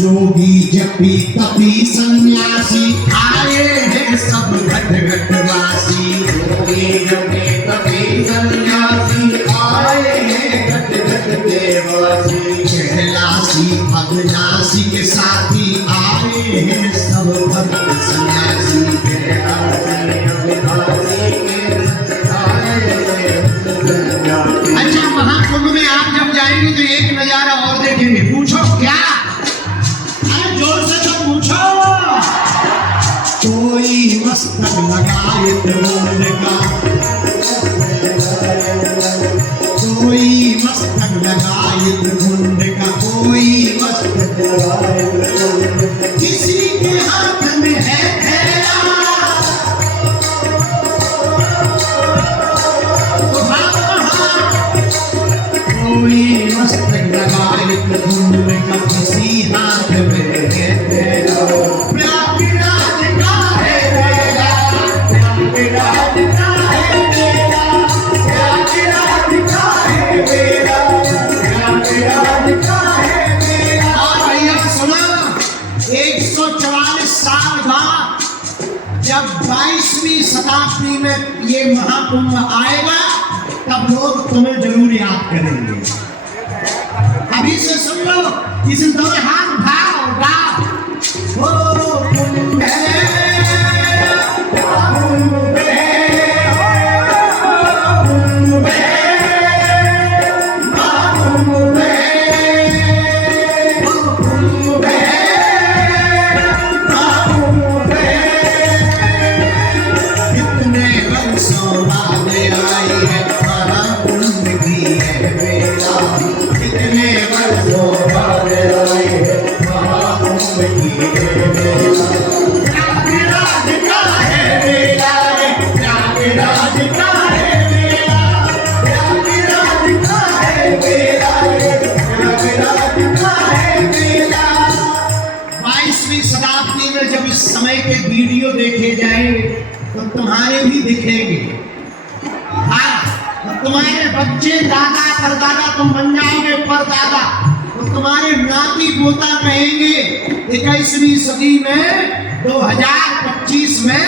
जोगी जपी तपी सन्यासी आए हैं सब घट घटवासी। जोगी जपी तपी सन्यासी आए हैं घट घट देवासी। कैलासी अविनाशी के साथी आए हैं सब भक्त सन्यासी। अच्छा, महाकुंभ में आप जब जाएंगे तो एक नजारा और देखेंगे। पूछो क्या? अरे जोर से तो पूछो। कोई मस्तक लगाए त्रिभुवन का, कोई मस्तक लगाए त्रिभुवन का, कोई मस्तक लगाए त्रिभुवन का। किसी के हाथ में है थैला, कोई मस्तक लगाए त्रिभुवन का, किसी हाथ में है थैला। प्रयागराज का है मेला, प्रयागराज का है मेला, प्रयागराज का है मेला, प्रयागराज का है मेला। और भैया सुना, 144 साल बाद जब 22वीं शताब्दी में ये महाकुंभ आएगा तब लोग तुम्हें जरूर याद करेंगे। अभी से सुन लो, इस दौर हाथ उठाओ, गाओ। ओ कुंभ है, कुंभ है, कुंभ है, कुंभ है, कुंभ है, कुंभ है। कितने वर्षों बाद आई है महाकुंभ की है बेला, कितने वर्षों बाद आई है महाकुंभ की है बेला। प्रयागराज का है बेला, प्रयागराज का है बेला, प्रयागराज का है बेला, प्रयागराज का है बेला। 22वीं शताब्दी में जब इस समय के वीडियो देखे जाएंगे तो तुम्हारे भी दिखेंगे। हाँ, तुम्हारे बच्चे दादा परदादा तुम बन जाओगे परदादा, तो तुम्हारे नाती पोता कहेंगे 21वीं सदी में 2025 में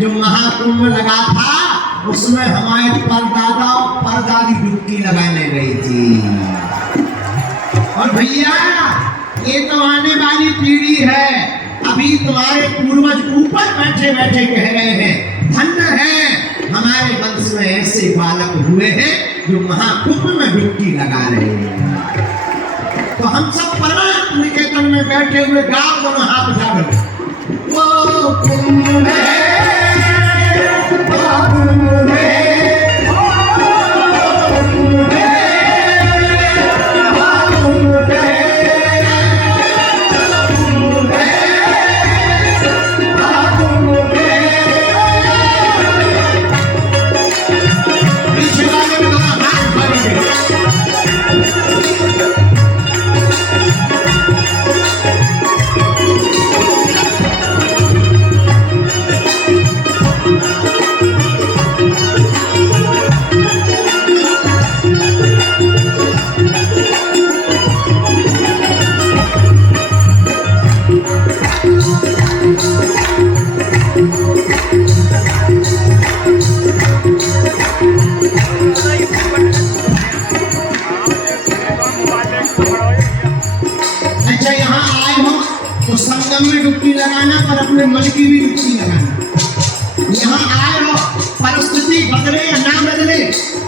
जो महाकुंभ लगा था उसमें हमारे परदादा और परदादी डुबकी लगाने गई थी। और भैया ये तो आने वाली पीढ़ी है। अभी तुम्हारे पूर्वज ऊपर बैठे बैठे कह रहे हैं धन्य है हमारे वंश में ऐसे बालक हुए हैं जो महाकुंभ में डुबकी लगा रहे हैं। तो हम सब परमात्मा निकेतन में बैठे हुए गाँव दोनों हाथ उठा कर वो कुंभ में संगम में डुबकी लगाना पर अपने मन की भी डुबकी लगाना। यहाँ आए हो परिस्थिति बदले या ना बदले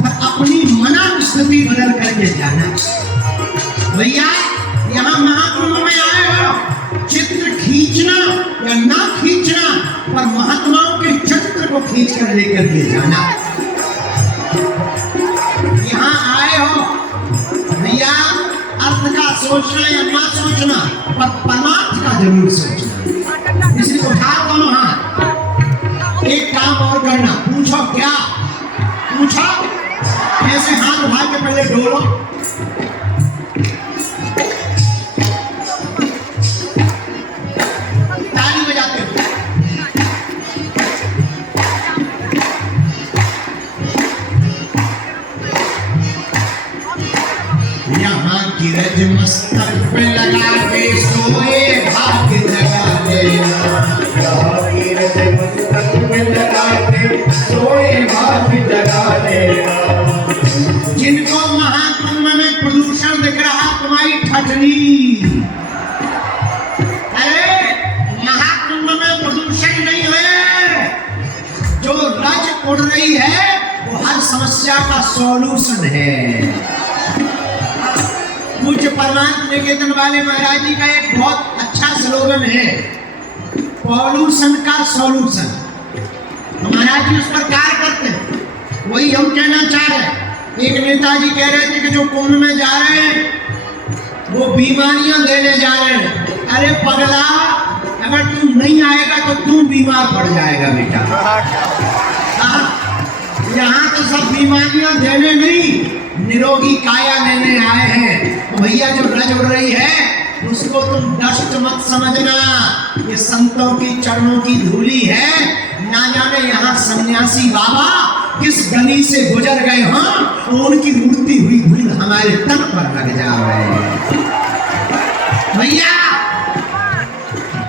पर अपनी मना स्थिति बदल करके जाना। भैया यहाँ महाकुंभ में आए हो, चित्र खींचना या ना खींचना पर महात्माओं के चित्र को खींच कर लेकर के जाना। यहाँ आए हो भैया अर्थ का सोचना या ना सोचना पर परमार्थ का जरूर सोचना। इसलिए उठाओ दोनों हाथ, एक काम और करना। पूछो क्या? पूछो ऐसे हाथ उठा के पहले डोलो। ताली बजाते हो। या यहाँ गिरज मस्तक पे लगा के सोए भाग्य जगा देना। यहाँ गिरज मस्तक पे लगा के सोए भाग्य जगा देना। जिनको महाकुंभ में प्रदूषण दिख रहा तुम्हारी ठठनी, अरे महाकुंभ में प्रदूषण नहीं है, जो रज उड़ रही है वो हर समस्या का सॉल्यूशन है। पूज्य परमानंद निकेतन वाले महाराज जी का एक बहुत अच्छा स्लोगन है, पॉल्यूशन का सॉल्यूशन। महाराज जी उस पर कार्य करते हैं, वही हम कहना चाह रहे हैं। एक नेताजी कह रहे थे कि जो कुंभ में जा रहे हैं वो बीमारियां देने जा रहे हैं। अरे पगला, अगर तू नहीं आएगा तो तू बीमार पड़ जाएगा बेटा। यहाँ तो सब बीमारियां देने नहीं, निरोगी काया लेने आए हैं। तो भैया जो रज उड़ रही है उसको तुम डस्ट मत समझना, ये संतों की चरणों की धूली है। ना जाने यहाँ सन्यासी बाबा किस गली से गुजर गए हों और उनकी उड़ती हुई धूल हमारे तन पर लग जाए। भैया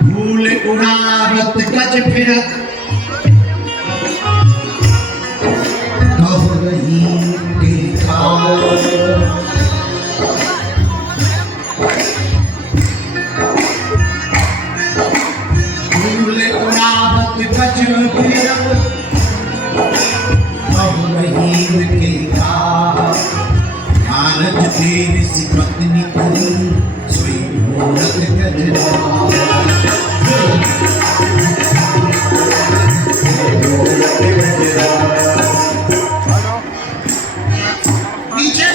धूल उड़ावत गज फिरत तेरी सी पत्नी कोई सोई मूरत पीछे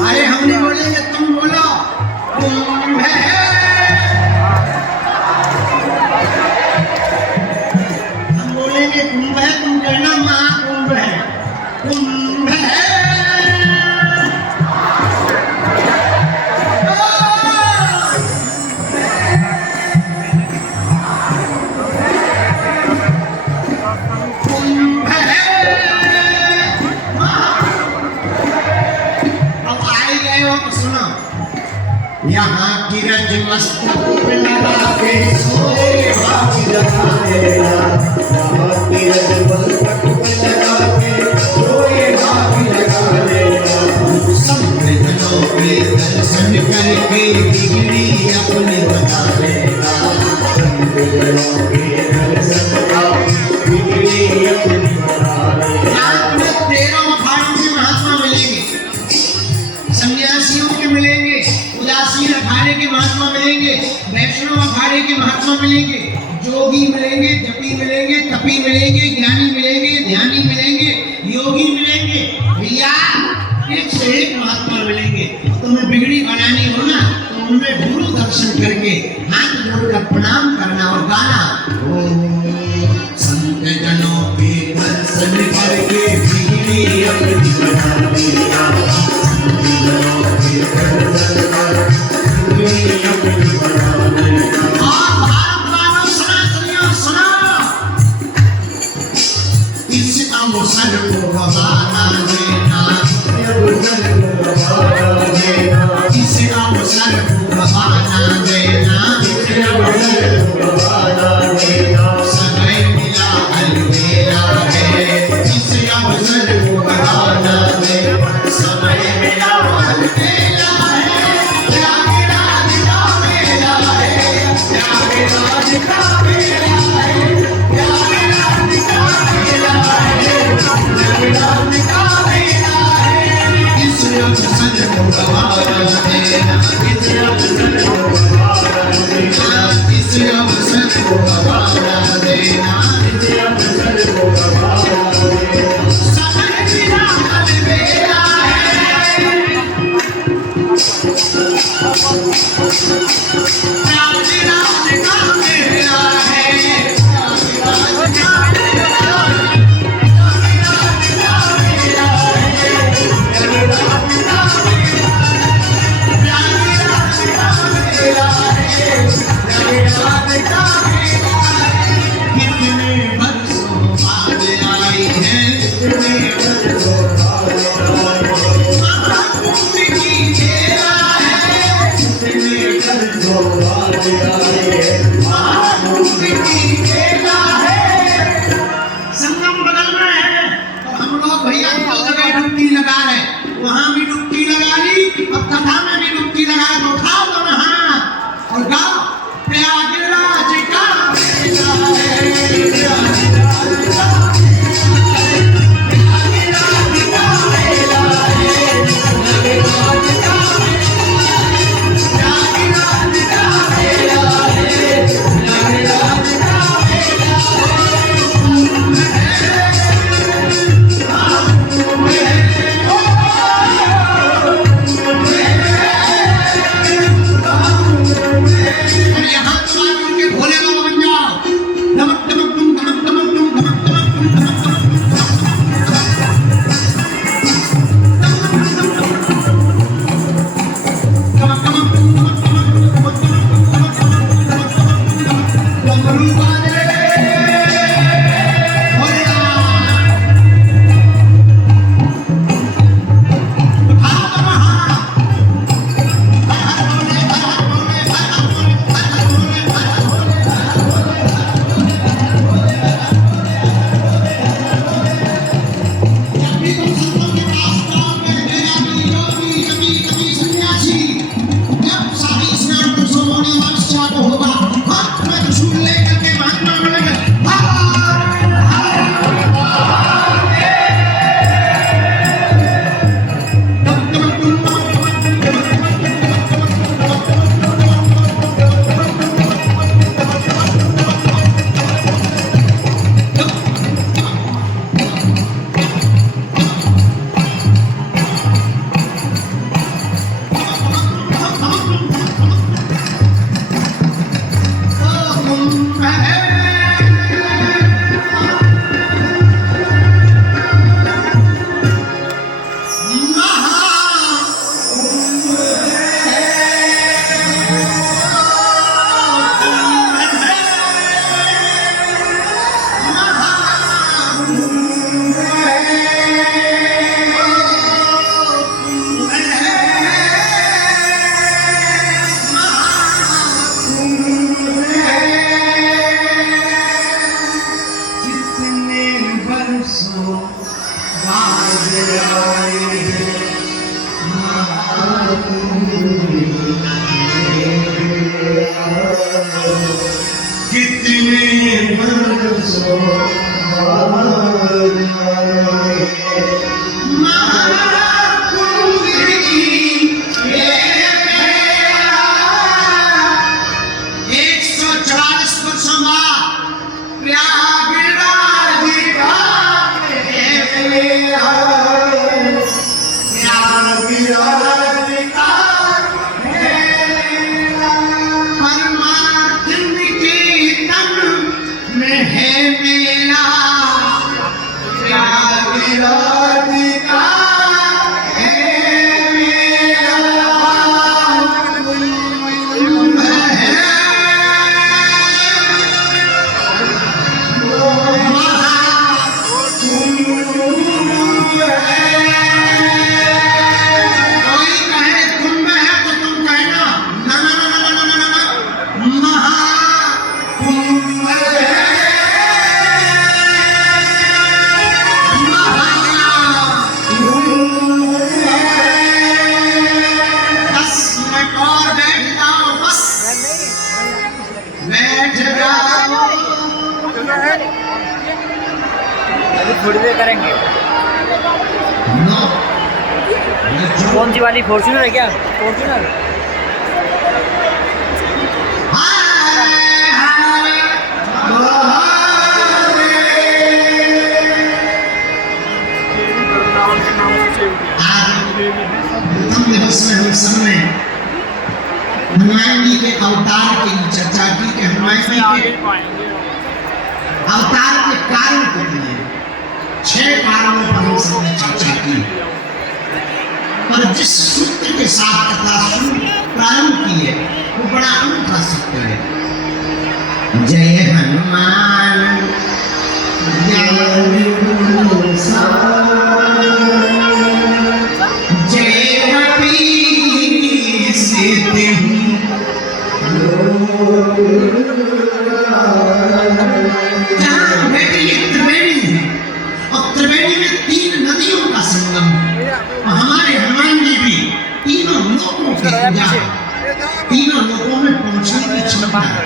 अरे हम नहीं बोलेंगे, तुम बोलो। कुंभ है, तुम कहना महाकुंभ है। कुंभ है, कुंभ है। अब आए गए हो तो सुनो, यहाँ गिरज मस्तक पे लगा के सोए भाग्य जगा देना। यहाँ गिरज मस्तक पे लगा के सोए भाग्य जगा देना। संत जनों के दर्शन करके बिगड़ी अपनी बना लेना। संत जनों के दर्शन करके बिगड़ी अपनी बना लेना। रात में 13 अखाड़ों के महात्मा मिलेंगे, सन्यासियों के मिलेंगे, उदासीन अखाड़े के महात्मा मिलेंगे, वैष्णव अखाड़े के महात्मा मिलेंगे, जोगी मिलेंगे, जपी मिलेंगे, तपी मिलेंगे, ज्ञानी मिलेंगे, ध्यानी मिलेंगे, योगी मिलेंगे। भैया एक से एक महात्मा मिलेंगे। तुम्हें बिगड़ी बनानी हो ना तो उनमें गुरु दर्शन करके हाथ जोड़कर प्रणाम करना और गाना, ओ संत जनों के दर्शन करके बिगड़ी अपनी बना लेना। संत जनों के दर्शन करके बिगड़ी अपनी बना लेना। इस अवसर को गवाना देना, इस अवसर को गवाना देना। समय मिला अलबेला है, इस अवसर को गवाना देना। समय मिला अलबेला है, प्यारे राज का मेला है, प्यारे राज का मेला है, प्यारे राज का मेला है, प्यारे राज का मेला है। इस अवसर को गवाना देना, इस अवसर को गवाना देना, इस अवसर को गवाना देना, इस अवसर को गवाना देना। समय मिला अलबेला है, राज राज का मेला है, राज राज का मेला है, राज राज का मेला है, राज राज का मेला है, राज राज का मेला है, राज राज का कितने बरसों बाद आई है, कितने बरसों बाद महाकुंभ की खेला है, कितने बरसों बाद आई है, महाकुंभ की खेला है। संगम बगल में है तो हम लोग भैया दो जगह डुबकी लगा रहे, वहां भी डुबकी लगा ली, अब कथा में भी डुबकी लगा, तो उठाओ तो नहा और गाओ प्रयागराज का मेला है, प्रयागराज का मेला है, प्रयागराज का मेला है, प्रयागराज का मेला और यहाँ तुम्हारे उनके भोले बाबा बन जाओ। धमक धमक तुम, धमक धमक तुम, धमक धमक तुम, धमक धमक तुम, धमक धमक तुम, धमक धमक तुम, डमरू बाजे भोलेनाथ। उठाओ तो नहा, हर हर भोले, हर हर भोले, हर हर भोले, हर हर भोले, हर हर भोले, हर हर भोले। जब भी तुम संतों के पास जाओगे, मेरा भी योगी, कभी सन्यासी, जब शाही स्नान तो सोने मनुष्य को होगा, हाथ में त्रिशूल लेकर के महात्मा बोलेंगे, हर हर धमक धमक तुम, धमक धमक तुम, धमक धमक तुम, कितने बरसों बाद आई है, कितने बरसों बाद आई है, महाकुंभ की खेला। 140 वर्षों बाद प्रयागराज का मेला, प्रयागराज का मेला। परमात्म के तन में है मेला, प्रयागराज का है मेला। कुंभ है कोई कहे कुंभ है तो तुम कहना ना ना ना ना ना ना ना, महाकुंभ है, महाकुंभ है। 10 मिनट और बैठ जाओ, बस बैठ जाओ। अभी थोड़ी देर करेंगे। नो, कौन सी वाली फॉर्च्यूनर है क्या? फॉर्च्यूनर प्रथम दिवस में हम सब ने हनुमान जी के अवतार की चर्चा की कि हनुमान जी के अवतार के कारण को दिए 6 कारणों पर हम सब ने चर्चा की। पर जिस सूत्र के साथ कथा शुरू प्रारंभ की है वो बड़ा अनूठा सूत्र है। जय हनुमान ज्ञान गुण सागर, जय कपीस तिहुँ जहाँ बैठी एक त्रिवेणी है और त्रिवेणी में 3 नदियों का संगम है। और हमारे हनुमान जी भी तीनों लोकों के पूजा तीनों लोकों में पहुंचने की क्षमता है।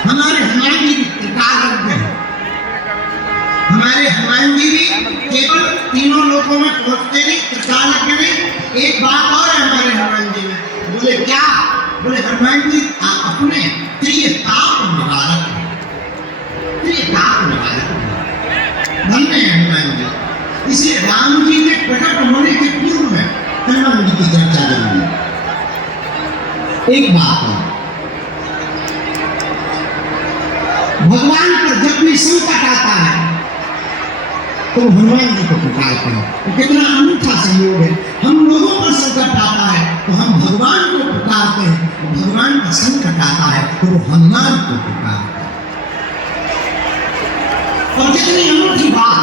हमारे हनुमान जी भी त्रिकालज्ञ हैं। हमारे हनुमान जी भी केवल तीनों लोकों में पहुंचते नहीं, त्रिकालज्ञ नहीं। एक बात और है हमारे हनुमान जी में, बोले क्या? बोले हनुमान जी अपने त्रिताप निवारक, त्रिताप निवारक धन्य है हनुमान जी। इसलिए राम जी के प्रकट होने के पूर्व में हनुमान जी की चर्चा जरूरी है। एक बात है, भगवान पर जब भी संकट आता है तो हनुमान जी को पुकारते हैं। तो कितना अनूठा संयोग है, हम लोगों पर संकट आता है तो हम भगवान को पुकारते हैं, तो भगवान का संकट आता है तो वो हनुमान को पुकारते हैं। और कितनी अनूठी बात,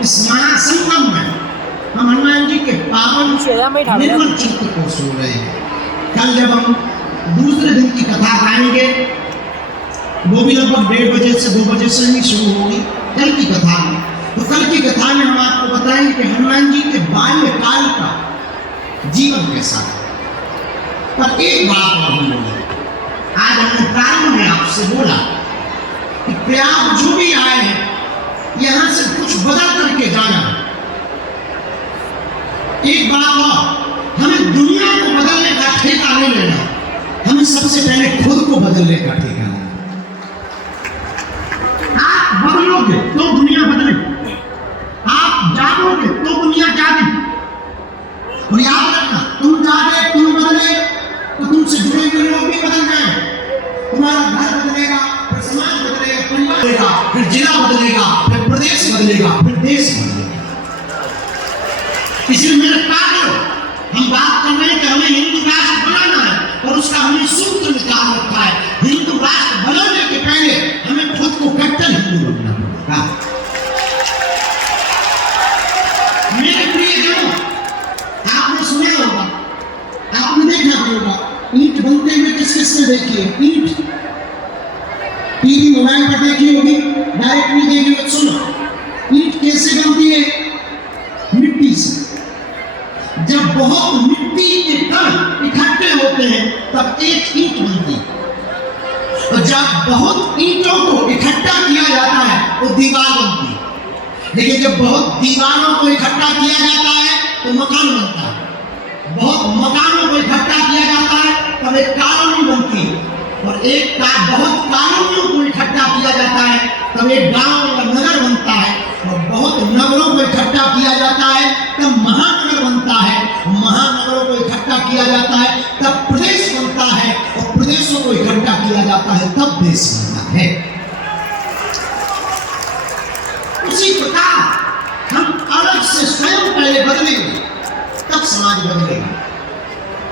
इस महासंगम में हम हनुमान जी के पावन निर्मल चित्त को सो रहे हैं। कल जब हम दूसरे दिन की कथा गाएंगे, वो भी लगभग 1:30 बजे से 2 बजे से ही शुरू होगी कल की कथा में। तो कल की कथा में हम आपको बताएंगे कि हनुमान जी के बाल्यकाल का जीवन कैसा है। पर एक बात और हम बोले, आज हमने प्रारंभ में आपसे बोला कि प्रयाग जो भी आए हैं यहां से कुछ बदल करके जाना। एक बात और, हमें दुनिया को बदलने का ठेका नहीं लेना, हमें सबसे पहले खुद को बदलने का ठेका लेना। आप बदलोगे तो दुनिया बदलेगी, आप जागोगे तो दुनिया जागेगी। और याद रखना, तुम जागे तुम बदले तो तुमसे जुड़े हुए लोग भी बदल जाए। तुम्हारा घर बदलेगा, फिर समाज बदलेगा, परिवार बदलेगा, फिर जिला बदलेगा, फिर प्रदेश बदलेगा, फिर देश बदलेगा। इसलिए मेरे पागल, हम बात कर रहे हैं कि हमें हिंदू राष्ट्र बनाना है और उसका हमने सूत्र निकाल रखा है। हिंदू राष्ट्र बनाने के पहले हमें खुद को कट्टर हिंदू बनना पड़ेगा। मेरे प्रियजनों, आपने सुना होगा, आपने देखा होगा, ईंट बनते हुए किस किस ने देखी है? ईंट टीवी मोबाइल पर देखी होगी, डायरेक्ट नहीं देखी होगी। सुनो, ईंट कैसे बनती है? मिट्टी से। जब बहुत मिट्टी के कण इकट्ठे होते हैं तब एक ईंट बनती है, और जब बहुत ईंटों को इकट्ठा किया जाता है वो दीवार बनती है। लेकिन जब बहुत दीवारों को इकट्ठा किया जाता है तो मकान बनता है, बहुत मकानों को इकट्ठा किया जाता है तब एक कॉलोनी बनती है, और बहुत कॉलोनियों को इकट्ठा किया जाता है तब एक गांव या नगर बनता है, और बहुत नगरों को इकट्ठा किया जाता है तब महानगर बनता है, महानगरों को इकट्ठा किया जाता है तब प्रदेश बनता है, और प्रदेशों को इकट्ठा किया जाता है तब देश बनता है। उसी प्रकार हम अलग से स्वयं पहले बदलेंगे तब समाज बदलेगा।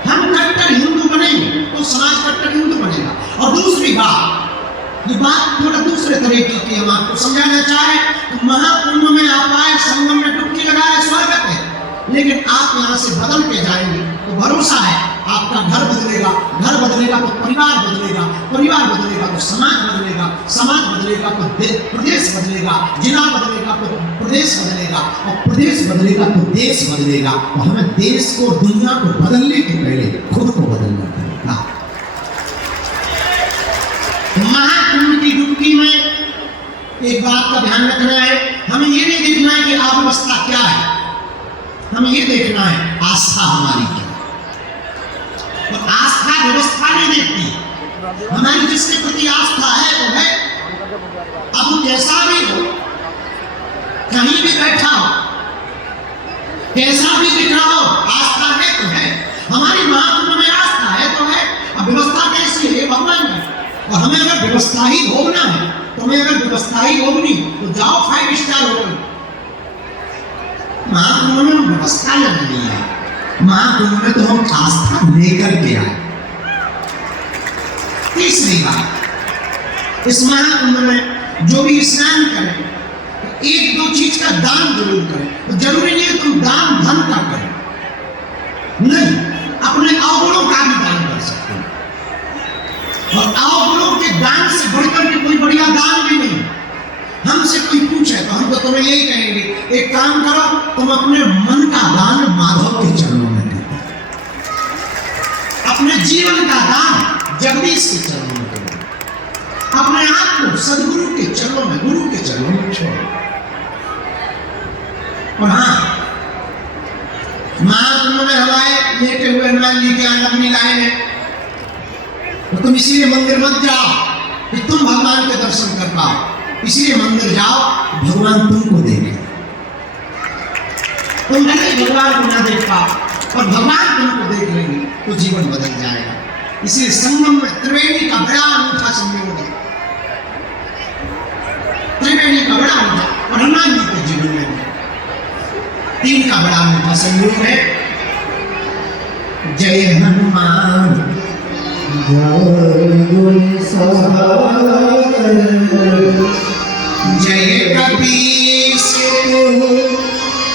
हम कट्टर हिंदू बनेंगे तो समाज कट्टर हिंदू बनेगा। और दूसरी बात, ये बात थोड़ा दूसरे तरीके की हम आपको समझाना चाह रहे हैं। तो महाकुंभ में आप आए, संगम में डुबकी लगा रहे, स्वागत है, लेकिन आप यहाँ से बदल के जाएंगे तो भरोसा है आपका घर बदलेगा, घर बदलेगा तो परिवार बदलेगा, परिवार बदलेगा तो समाज बदलेगा, समाज बदलेगा तो प्रदेश बदलेगा, जिला बदलेगा तो प्रदेश बदलेगा, और प्रदेश बदलेगा तो देश बदलेगा। और हमें देश को, दुनिया को बदलने के पहले खुद को बदलना पड़ेगा। महाकुंभ की डुबकी में एक बात का ध्यान रखना है, हमें ये नहीं देखना है कि अव्यवस्था क्या है, हमें ये देखना है आस्था हमारी क्या है। और आस्था व्यवस्था नहीं देखती, हमारी जिसके प्रति आस्था है वो है, अब वो कैसा भी हो, कहीं भी बैठा हो, कैसा भी दिख रहा हो, आस्था है तो है। हमारी महाकुंभ में आस्था है तो है। अब व्यवस्था कैसी है? भगवान है। और हमें अगर व्यवस्था ही भोगना है, तो हमें अगर व्यवस्था ही भोगनी तो जाओ 5 स्टार होटल। महाकुंभ में व्यवस्था लगनी है, महाकुंभ में तो हम आस्था लेकर के आए। तीसरी बात, इस महाकुंभ में जो भी स्नान करें एक दो चीज का दान जरूर करें। तो जरूरी नहीं है तुम दान धन का करें, नहीं, अपने अवगुणों का भी दान कर सकते हैं। और अवगुणों के दान से बढ़कर के कोई बढ़िया दान भी नहीं। हमसे कोई पूछे तो हम तो तुम्हें यही कहेंगे, एक काम करो, तुम अपने मन का दान माधव के चरणों में दो, अपने जीवन का दान जगदीश के चरणों में दो, अपने आप को सदगुरु के चरणों में, गुरु के चरणों में छोड़ो। और हाँ, महाकुंभ में हमारे लेटे हुए हनुमान जी के लंबी लाइन है, तो तुम इसीलिए मंदिर मत जाओ कि तुम भगवान के दर्शन कर पाओ, इसलिए मंदिर जाओ भगवान तुमको देखे। तुम नहीं भगवान को ना देख पाओ और भगवान तुमको देख लेंगे तो जीवन बदल जाएगा। इसलिए संगम में त्रिवेणी का बड़ा अनूठा संयोग है, त्रिवेणी का बड़ा अनूठा, और हनुमान जी के जीवन में तीन का बड़ा अनूठा संयोग है। जय हनुमान जय कपीस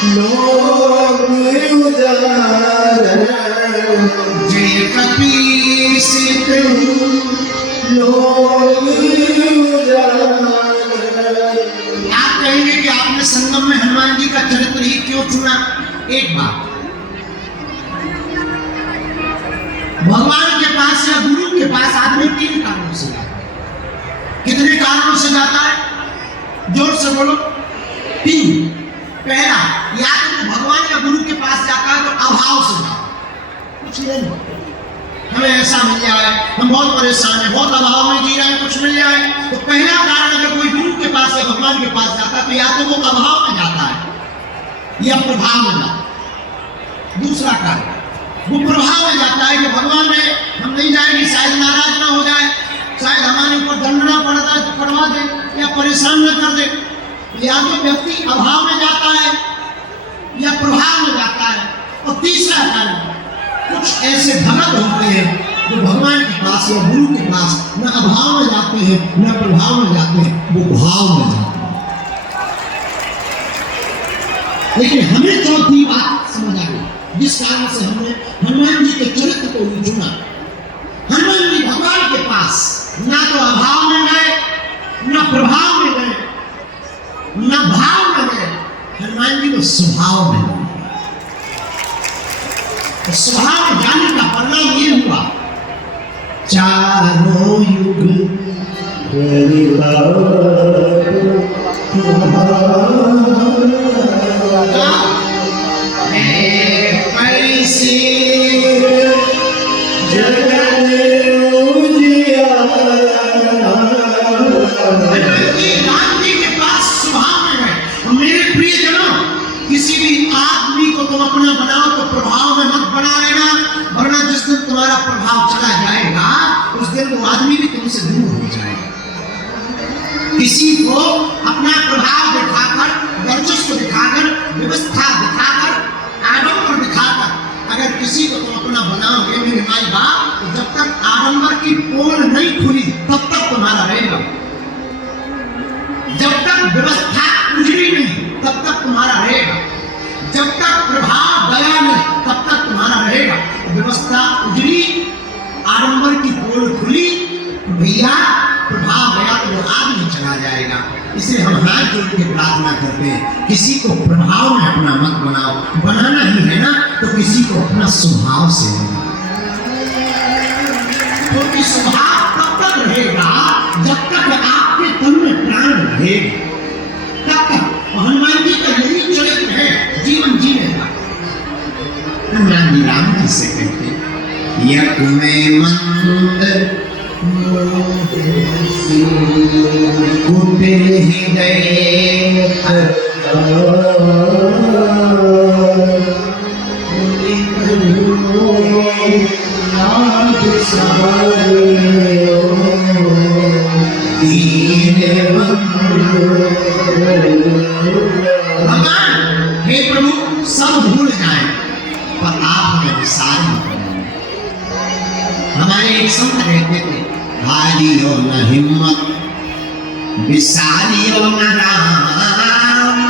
लोग उजागर, जय कपीस लोग उजागर। आप कहेंगे कि आपने संगम में हनुमान जी का चरित्र ही क्यों चुना? एक बात, भगवान के पास या गुरु के पास आदमी तीन कारणों से जाता है। कितने कारणों से जाता है? जोर से बोलो। तीन। पहला, या तो भगवान या गुरु के पास जाता है तो अभाव से जाता है, कुछ नहीं, हमें ऐसा मिल जाए, हम बहुत परेशान हैं, बहुत अभाव में जी रहे हैं, कुछ मिल जाए। तो पहला कारण, अगर कोई गुरु के पास या भगवान के पास जाता है तो या तो वो अभाव में जाता है या प्रभाव में जाता है। दूसरा कारण, वो प्रभाव में जाता है कि भगवान ने हम नहीं जाएंगे, शायद नाराज ना हो जाए, शायद हमारे ऊपर दंड ना पड़वा दे या परेशान न कर दे। या तो व्यक्ति अभाव में जाता है या प्रभाव में जाता है। और तीसरा कारण, कुछ ऐसे भक्त होते हैं जो भगवान के पास या गुरु के पास न अभाव में जाते हैं न प्रभाव में जाते हैं, वो भाव में जाते हैं। लेकिन हमें चौथी बात समझ आ गई, जिस कारण से हमने हनुमान जी के चरित्र को भी चुना। हनुमान जी भगवान के पास ना तो अभाव में गए, न प्रभाव में गए, न भाव में गए, हनुमान जी को स्वभाव में गए। तो स्वभाव में जाने का परिणाम ये हुआ, चारों युग किसी भी आदमी को तुम अपना बनाओ तो प्रभाव में मत बना लेना, वरना जिस दिन तुम्हारा प्रभाव चला जाएगा उस दिन वो आदमी भी तुमसे दूर हो जाएगा। किसी को अपना प्रभाव दिखाकर, वर्चस्व दिखाकर, व्यवस्था दिखाकर, आडंबर दिखाकर अगर किसी को तुम अपना बनाओगे मेरे माई बाप, तो जब तक आडंबर की पोल नहीं खुली तब तक तुम्हारा रहेगा। जब तक व्यवस्था उजड़ी नहीं तब तक तुम्हारा रहेगा। जब तक प्रभाव गया नहीं तब तक तुम्हारा रहेगा। व्यवस्था उजड़ी, आडंबर की पोल खुली, भैया प्रभाव गया तो वो आदमी चला जाएगा। इसलिए हम हाथ जोड़ के प्रार्थना करते हैं, किसी को प्रभाव में अपना मत बनाओ, बनाना ही है ना तो किसी को अपना स्वभाव से बनाओ। क्योंकि स्वभाव तब तक रहेगा जब तक आपके तन में प्राण रहेगा, तब तक। हनुमान जी का यही चरित्र है जीवन जीने का। हनुमान जी राम जी से कहते, यक में मंद कुटिल हृदय भगवान, हे प्रभु सब भूल जाए पर आप हमें विसार न करें। हमारे एक संत कहते थे, हारी हो न हिम्मत विसारियो न राम।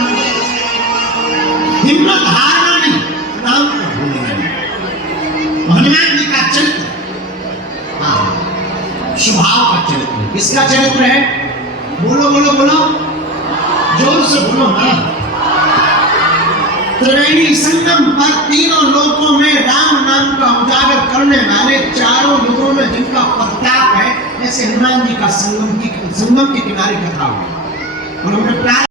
हिम्मत हारना नहीं, राम को भूलना नहीं। हनुमान जी का चरित्र, हाँ, स्वभाव का चरित्र। किसका चरित्र है? बोलो बोलो बोलो, जोर से बोलो ना। त्रिवेणी संगम पर तीनों लोकों में राम नाम का उजागर करने वाले चारों लोगों में जिनका प्रताप है, ऐसे हनुमान जी का संगम के किनारे कथा हुई और उन्हें